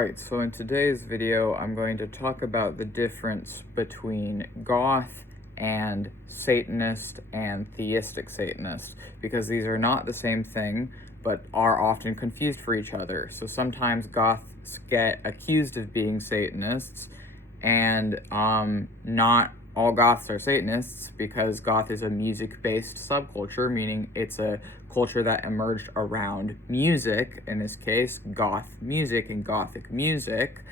Alright, so in today's video, I'm going to talk about the difference between Goth and Satanist and theistic Satanist, because these are not the same thing, but are often confused for each other. So sometimes Goths get accused of being Satanists, and not all Goths are Satanists, because Goth is a music-based subculture, meaning it's a culture that emerged around music, in this case, goth music and gothic music.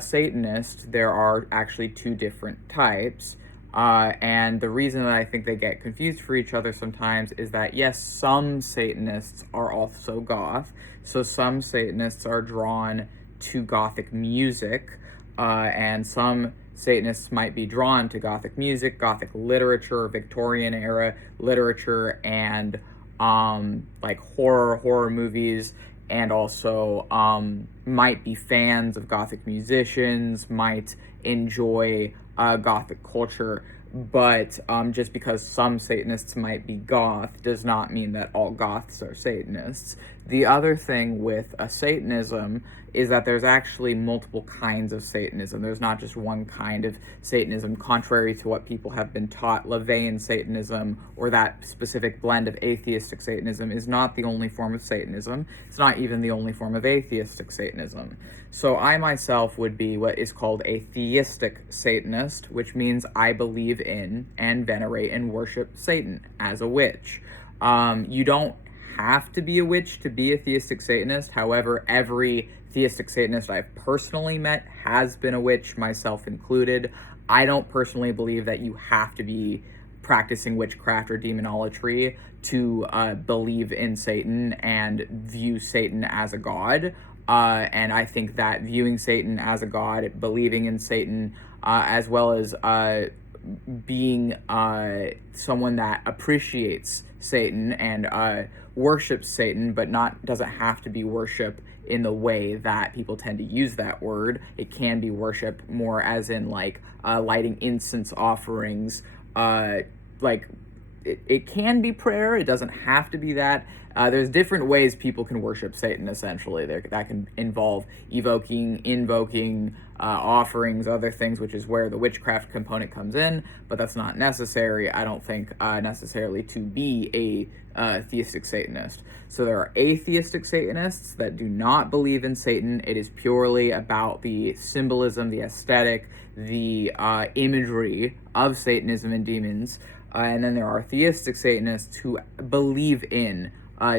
Satanist, there are actually two different types. And the reason that I think they get confused for each other sometimes is that, yes, some Satanists are also goth, so some Satanists are drawn to gothic music, and some Satanists might be drawn to gothic music, gothic literature, Victorian era literature, and like horror movies, and also might be fans of gothic musicians, might enjoy gothic culture. But just because some Satanists might be goth does not mean that all goths are Satanists. The other thing with Satanism is that there's actually multiple kinds of Satanism. There's not just one kind of Satanism, contrary to what people have been taught. LaVeyan Satanism, or that specific blend of atheistic Satanism, is not the only form of Satanism. It's not even the only form of atheistic Satanism. So I myself would be what is called a theistic Satanist, which means I believe in and venerate and worship Satan as a witch. You don't have to be a witch to be a theistic Satanist. However, every theistic Satanist I've personally met has been a witch, myself included. I don't personally believe that you have to be practicing witchcraft or demonolatry to believe in Satan and view Satan as a god. And I think that viewing Satan as a god, believing in Satan, as well as being someone that appreciates Satan and worships Satan, but doesn't have to be worship in the way that people tend to use that word. It can be worship more as in like lighting incense offerings, it can be prayer. It doesn't have to be that. There's different ways people can worship Satan, essentially. That can involve invoking offerings, other things, which is where the witchcraft component comes in, but that's not necessary, I don't think, necessarily to be a theistic Satanist. So there are atheistic Satanists that do not believe in Satan. It is purely about the symbolism, the aesthetic, the imagery of Satanism and demons. And then there are theistic Satanists who believe in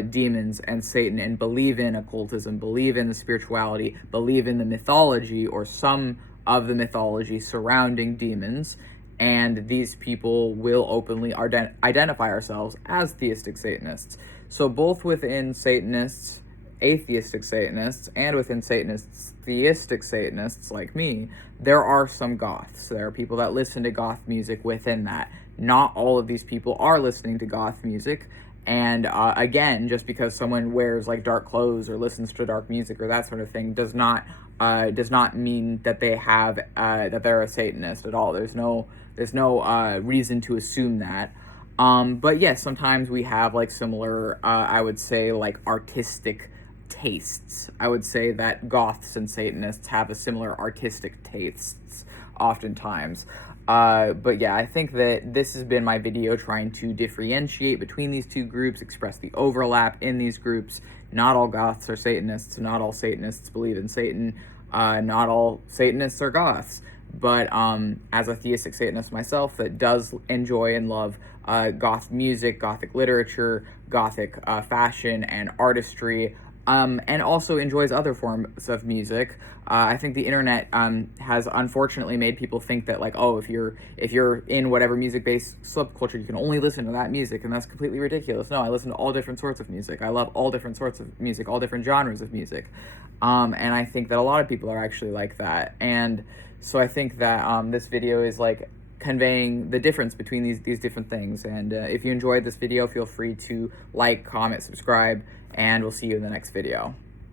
demons and Satan, and believe in occultism, believe in the spirituality, believe in the mythology or some of the mythology surrounding demons. And these people will openly identify ourselves as theistic Satanists. So both within Satanists, atheistic Satanists, and within Satanists, theistic Satanists like me, there are some goths. There are people that listen to goth music within that. Not all of these people are listening to goth music. And again, just because someone wears like dark clothes or listens to dark music or that sort of thing does not mean that they have that they're a Satanist at all. There's no reason to assume that. But yes, sometimes we have like similar, I would say, like artistic tastes. I would say that Goths and Satanists have a similar artistic tastes oftentimes. But yeah, I think that this has been my video trying to differentiate between these two groups, express the overlap in these groups. Not all Goths are Satanists, not all Satanists believe in Satan, not all Satanists are Goths. But as a theistic Satanist myself that does enjoy and love goth music, gothic literature, gothic fashion and artistry, and also enjoys other forms of music. I think the internet has unfortunately made people think that, like, oh, if you're in whatever music-based subculture, you can only listen to that music, and that's completely ridiculous. No, I listen to all different sorts of music. I love all different sorts of music, all different genres of music, and I think that a lot of people are actually like that. And so I think that this video is like conveying the difference between these different things. And if you enjoyed this video, feel free to like, comment, subscribe, and we'll see you in the next video.